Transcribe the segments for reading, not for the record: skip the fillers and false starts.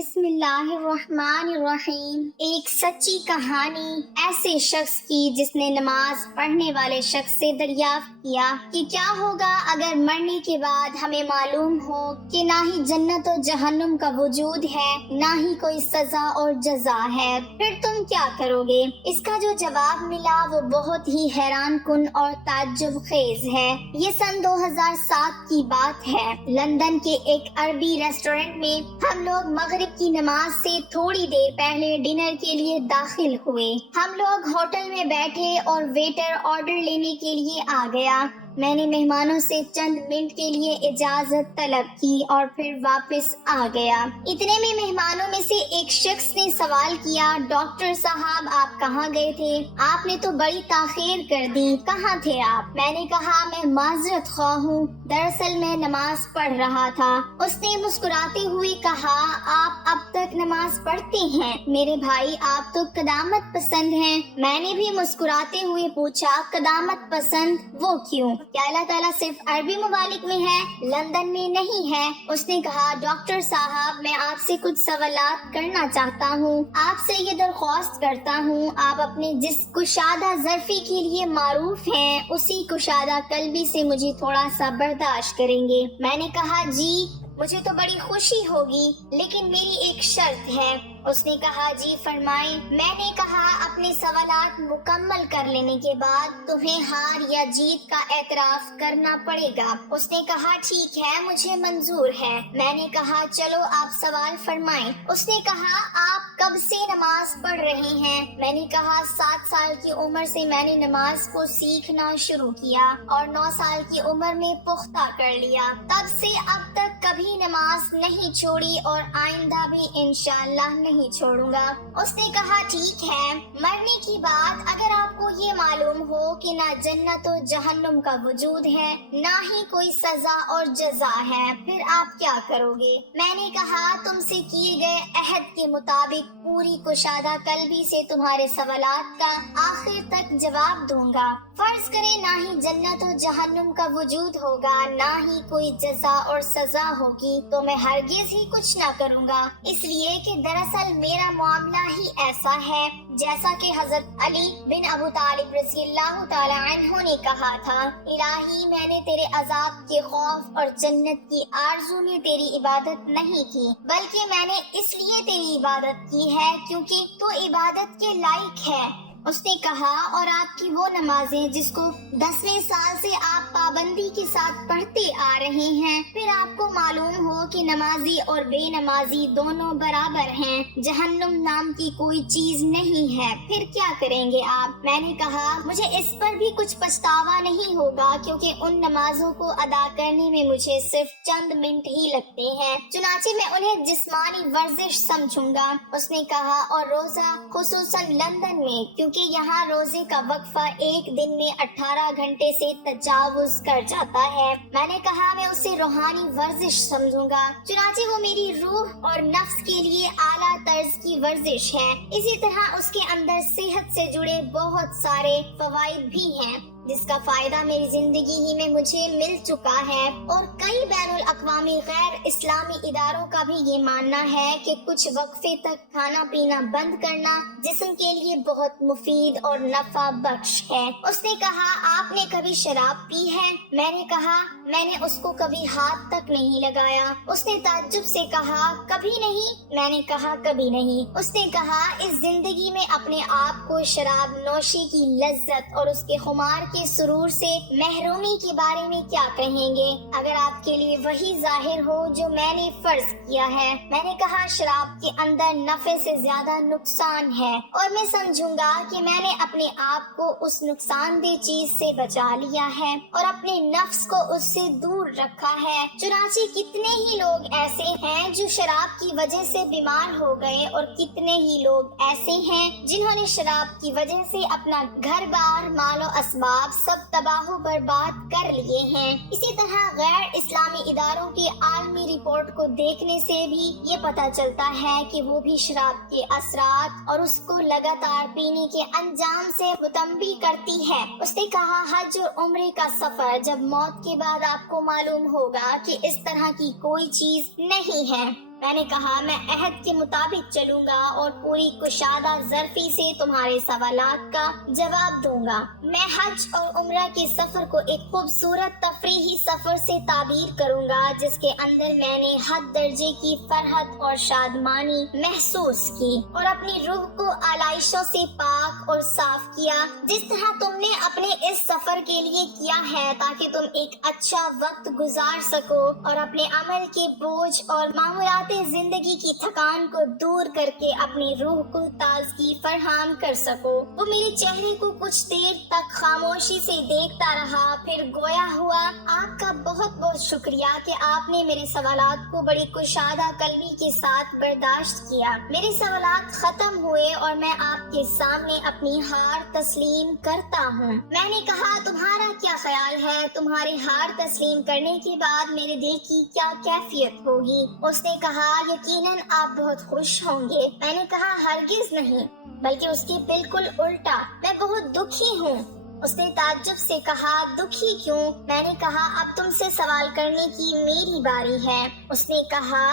بسم اللہ الرحمن الرحیم۔ ایک سچی کہانی ایسے شخص کی جس نے نماز پڑھنے والے شخص سے دریافت کیا کہ کیا ہوگا اگر مرنے کے بعد ہمیں معلوم ہو کہ نہ ہی جنت و جہنم کا وجود ہے، نہ ہی کوئی سزا اور جزا ہے، پھر تم کیا کرو گے؟ اس کا جو جواب ملا وہ بہت ہی حیران کن اور تعجب خیز ہے۔ یہ سن 2007 کی بات ہے۔ لندن کے ایک عربی ریسٹورینٹ میں ہم لوگ مغرب کی نماز سے تھوڑی دیر پہلے ڈنر کے لیے داخل ہوئے۔ ہم لوگ ہوٹل میں بیٹھے اور ویٹر آرڈر لینے کے لیے آ گیا۔ میں نے مہمانوں سے چند منٹ کے لیے اجازت طلب کی اور پھر واپس آ گیا۔ اتنے میں مہمانوں میں سے ایک شخص نے سوال کیا، ڈاکٹر صاحب آپ کہاں گئے تھے؟ آپ نے تو بڑی تاخیر کر دی، کہاں تھے آپ؟ میں نے کہا میں معذرت خواہ ہوں، دراصل میں نماز پڑھ رہا تھا۔ اس نے مسکراتے ہوئے کہا، آپ اب تک نماز پڑھتے ہیں؟ میرے بھائی آپ تو قدامت پسند ہیں۔ میں نے بھی مسکراتے ہوئے پوچھا، قدامت پسند وہ کیوں؟ کیا اللہ تعالیٰ صرف عربی ممالک میں ہے، لندن میں نہیں ہے؟ اس نے کہا، ڈاکٹر صاحب میں آپ سے کچھ سوالات کرنا چاہتا ہوں۔ آپ سے یہ درخواست کرتا ہوں، آپ اپنے جس کشادہ ظرفی کے لیے معروف ہیں اسی کشادہ قلبی سے مجھے تھوڑا سا برداشت کریں گے؟ میں نے کہا جی مجھے تو بڑی خوشی ہوگی، لیکن میری ایک شرط ہے۔ اس نے کہا جی فرمائیں۔ میں نے کہا اپنے سوالات مکمل کر لینے کے بعد تمہیں ہار یا جیت کا اعتراف کرنا پڑے گا۔ اس نے کہا ٹھیک ہے مجھے منظور ہے۔ میں نے کہا چلو آپ سوال فرمائیں۔ اس نے کہا آپ کب سے نماز پڑھ رہے ہیں؟ میں نے کہا 7 سال کی عمر سے میں نے نماز کو سیکھنا شروع کیا اور 9 سال کی عمر میں پختہ کر لیا۔ تب سے اب تک کبھی نماز نہیں چھوڑی اور آئندہ بھی انشاءاللہ نہیں چھوڑوں گا۔ اس نے کہا ٹھیک ہے، مرنے کی بات اگر آپ کو یہ معلوم ہو کہ نہ جنت و جہنم کا وجود ہے، نہ ہی کوئی سزا اور جزا ہے، پھر آپ کیا کرو گے؟ میں نے کہا تم سے کیے گئے عہد کے مطابق پوری کشادہ قلبی سے تمہارے سوالات کا آخر تک جواب دوں گا۔ فرض کریں نہ ہی جنت و جہنم کا وجود ہوگا، نہ ہی کوئی جزا اور سزا ہوگی، تو میں ہرگز ہی کچھ نہ کروں گا، اس لیے کہ دراصل میرا معاملہ ہی ایسا ہے جیسا کہ حضرت علی بن ابو طالب رضی اللہ تعالی عنہ نے کہا تھا، الہی میں نے تیرے عذاب کے خوف اور جنت کی آرزو میں تیری عبادت نہیں کی، بلکہ میں نے اس لیے تیری عبادت کی ہے کیونکہ تو عبادت کے لائق ہے۔ اس نے کہا اور آپ کی وہ نمازیں جس کو 10ویں سال سے آپ پابندی کے ساتھ پڑھتے آ رہے ہیں، پھر آپ کو معلوم ہو کہ نمازی اور بے نمازی دونوں برابر ہیں، جہنم نام کی کوئی چیز نہیں ہے، پھر کیا کریں گے آپ؟ میں نے کہا مجھے اس پر بھی کچھ پچھتاوا نہیں ہوگا کیونکہ ان نمازوں کو ادا کرنے میں مجھے صرف چند منٹ ہی لگتے ہیں، چنانچہ میں انہیں جسمانی ورزش سمجھوں گا۔ اس نے کہا اور روزہ خصوصاً لندن میں کیونکہ یہاں روزے کا وقفہ ایک دن میں 18 گھنٹے سے تجاوز کر جاتا ہے۔ میں نے کہا میں اسے روحانی ورزش سمجھوں گا، چنانچہ وہ میری روح اور نفس کے لیے اعلیٰ طرز کی ورزش ہے۔ اسی طرح اس کے اندر صحت سے جڑے بہت سارے فوائد بھی ہیں جس کا فائدہ میری زندگی ہی میں مجھے مل چکا ہے، اور کئی بین الاقوامی غیر اسلامی اداروں کا بھی یہ ماننا ہے کہ کچھ وقفے تک کھانا پینا بند کرنا جسم کے لیے بہت مفید اور نفع بخش ہے۔ اس نے کہا آپ نے کبھی شراب پی ہے؟ میں نے کہا میں نے اس کو کبھی ہاتھ تک نہیں لگایا۔ اس نے تعجب سے کہا کبھی نہیں؟ میں نے کہا کبھی نہیں۔ اس نے کہا اس زندگی میں اپنے آپ کو شراب نوشی کی لذت اور اس کے خمار کے سرور سے محرومی کے بارے میں کیا کہیں گے اگر آپ کے لیے وہی ظاہر ہو جو میں نے فرض کیا ہے؟ میں نے کہا شراب کے اندر نفع سے زیادہ نقصان ہے، اور میں سمجھوں گا کہ میں نے اپنے آپ کو اس نقصان دہ چیز سے بچا لیا ہے اور اپنے نفس کو اس سے دور رکھا ہے۔ چنانچہ کتنے ہی لوگ ایسے ہیں جو شراب کی وجہ سے بیمار ہو گئے، اور کتنے ہی لوگ ایسے ہیں جنہوں نے شراب کی وجہ سے اپنا گھر بار مال و اسباب سب تباہ و برباد کر لیے ہیں۔ اسی طرح غیر اسلامی اداروں کی عالمی رپورٹ کو دیکھنے سے بھی یہ پتہ چلتا ہے کہ وہ بھی شراب کے اثرات اور اس کو لگاتار پینے کے انجام سے متنبی کرتی ہے۔ اس نے کہا حج اور عمرے کا سفر جب موت کے بعد آپ کو معلوم ہوگا کہ اس طرح کی کوئی چیز نہیں ہے، میں نے کہا میں عہد کے مطابق چلوں گا اور پوری کشادہ ظرفی سے تمہارے سوالات کا جواب دوں گا۔ میں حج اور عمرہ کے سفر کو ایک خوبصورت تفریحی سفر سے تعبیر کروں گا جس کے اندر میں نے حد درجے کی فرحت اور شادمانی محسوس کی اور اپنی روح کو آلائشوں سے پاک اور صاف کیا، جس طرح تم نے اپنے اس سفر کے لیے کیا ہے تاکہ تم ایک اچھا وقت گزار سکو اور اپنے عمل کے بوجھ اور معمولات زندگی کی تھکان کو دور کر کے اپنی روح کو تازگی فراہم کر سکو۔ وہ میرے چہرے کو کچھ دیر تک خاموشی سے دیکھتا رہا، پھر گویا ہوا آپ کا بہت بہت شکریہ کہ آپ نے میرے سوالات کو بڑی کشادہ قلبی کے ساتھ برداشت کیا۔ میرے سوالات ختم ہوئے اور میں آپ کے سامنے اپنی ہار تسلیم کرتا ہوں۔ میں نے کہا تمہارا کیا خیال ہے؟ تمہاری ہار تسلیم کرنے کے بعد میرے دل کی کیا کیفیت ہوگی؟ اس نے کہا یقیناً آپ بہت خوش ہوں گے۔ میں نے کہا ہرگز نہیں، بلکہ اس کے بالکل الٹا، میں بہت دکھی ہوں۔ اس نے تعجب سے کہا دکھی کیوں؟ میں نے کہا اب تم سے سوال کرنے کی میری باری ہے۔ اس نے کہا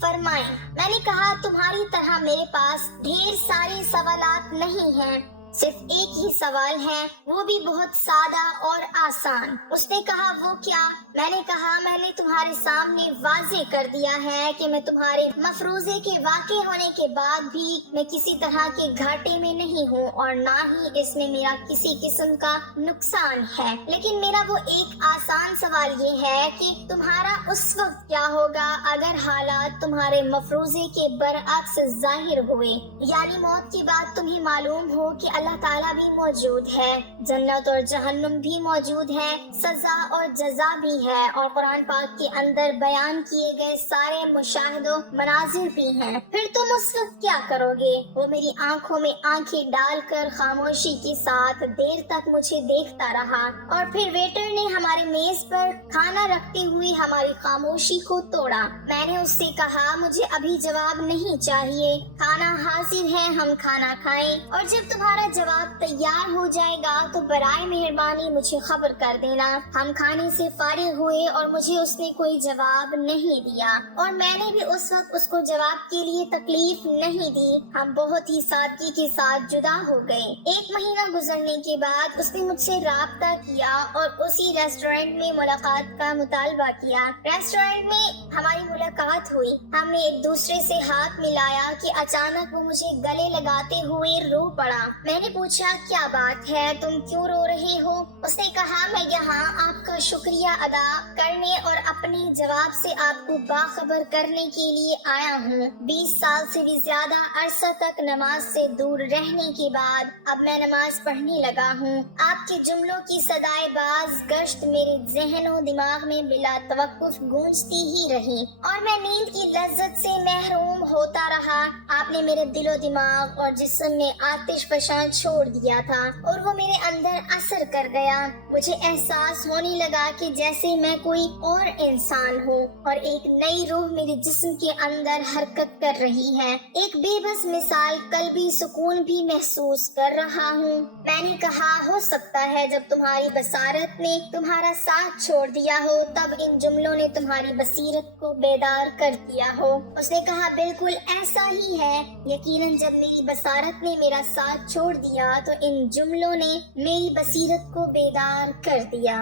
فرمائیں۔ میں نے کہا تمہاری طرح میرے پاس ڈھیر سارے سوالات نہیں ہیں، صرف ایک ہی سوال ہے، وہ بھی بہت سادہ اور آسان۔ اس نے کہا وہ کیا؟ میں نے کہا میں نے تمہارے سامنے واضح کر دیا ہے کہ میں تمہارے مفروضے کے واقع ہونے کے بعد بھی میں کسی طرح کے گھاٹے میں نہیں ہوں اور نہ ہی اس میں میرا کسی قسم کا نقصان ہے، لیکن میرا وہ ایک آسان سوال یہ ہے کہ تمہارا اس وقت کیا ہوگا اگر حالات تمہارے مفروضے کے برعکس ظاہر ہوئے، یعنی موت کی بات تمہیں معلوم ہو کہ اللہ تعالیٰ بھی موجود ہے، جنت اور جہنم بھی موجود ہے، سزا اور جزا بھی ہے، اور قرآن پاک کے اندر بیان کیے گئے سارے مشاہد و مناظر بھی ہیں، پھر تم اس وقت کیا کرو گے؟ وہ میری آنکھوں میں آنکھیں ڈال کر خاموشی کے ساتھ دیر تک مجھے دیکھتا رہا، اور پھر ویٹر نے ہماری میز پر کھانا رکھتے ہوئے ہماری خاموشی کو توڑا۔ میں نے اس سے کہا مجھے ابھی جواب نہیں چاہیے، کھانا حاضر ہے، ہم کھانا کھائیں، اور جب تمہارا جواب تیار ہو جائے گا تو برائے مہربانی مجھے خبر کر دینا۔ ہم کھانے سے فارغ ہوئے اور مجھے اس نے کوئی جواب نہیں دیا، اور میں نے بھی اس وقت اس کو جواب کے لیے تکلیف نہیں دی۔ ہم بہت ہی سادگی کے ساتھ جدا ہو گئے۔ ایک مہینہ گزرنے کے بعد اس نے مجھ سے رابطہ کیا اور اسی ریسٹورینٹ میں ملاقات کا مطالبہ کیا۔ ریسٹورینٹ میں ہماری ملاقات ہوئی، ہم نے ایک دوسرے سے ہاتھ ملایا کہ اچانک وہ مجھے گلے لگاتے ہوئے رو پڑا۔ میں نے پوچھا کیا بات ہے، تم کیوں رو رہے ہو؟ اس نے کہا میں یہاں آپ کا شکریہ ادا کرنے اور اپنے جواب سے آپ کو باخبر کرنے کے لیے آیا ہوں۔ 20 سال سے بھی زیادہ عرصہ تک نماز سے دور رہنے کے بعد اب میں نماز پڑھنے لگا ہوں۔ آپ کے جملوں کی صدائے باز گشت میرے ذہن و دماغ میں بلا توقف گونجتی ہی رہی اور میں نیند کی لذت سے محروم ہوتا رہا۔ آپ نے میرے دل و دماغ اور جسم میں آتش فشاں چھوڑ دیا تھا اور وہ میرے اندر اثر کر گیا۔ مجھے احساس ہونے لگا کہ جیسے میں کوئی اور انسان ہوں اور ایک نئی روح میرے جسم کے اندر حرکت کر رہی ہے۔ ایک بے بس مثال قلبی سکون بھی محسوس کر رہا ہوں۔ میں نے کہا ہو سکتا ہے جب تمہاری بصارت نے تمہارا ساتھ چھوڑ دیا ہو تب ان جملوں نے تمہاری بصیرت کو بیدار کر دیا ہو۔ اس نے کہا بالکل ایسا ہی ہے، یقیناً جب میری بصارت نے میرا ساتھ چھوڑ دیا تو ان جملوں نے میری بصیرت کو بیدار کر دیا۔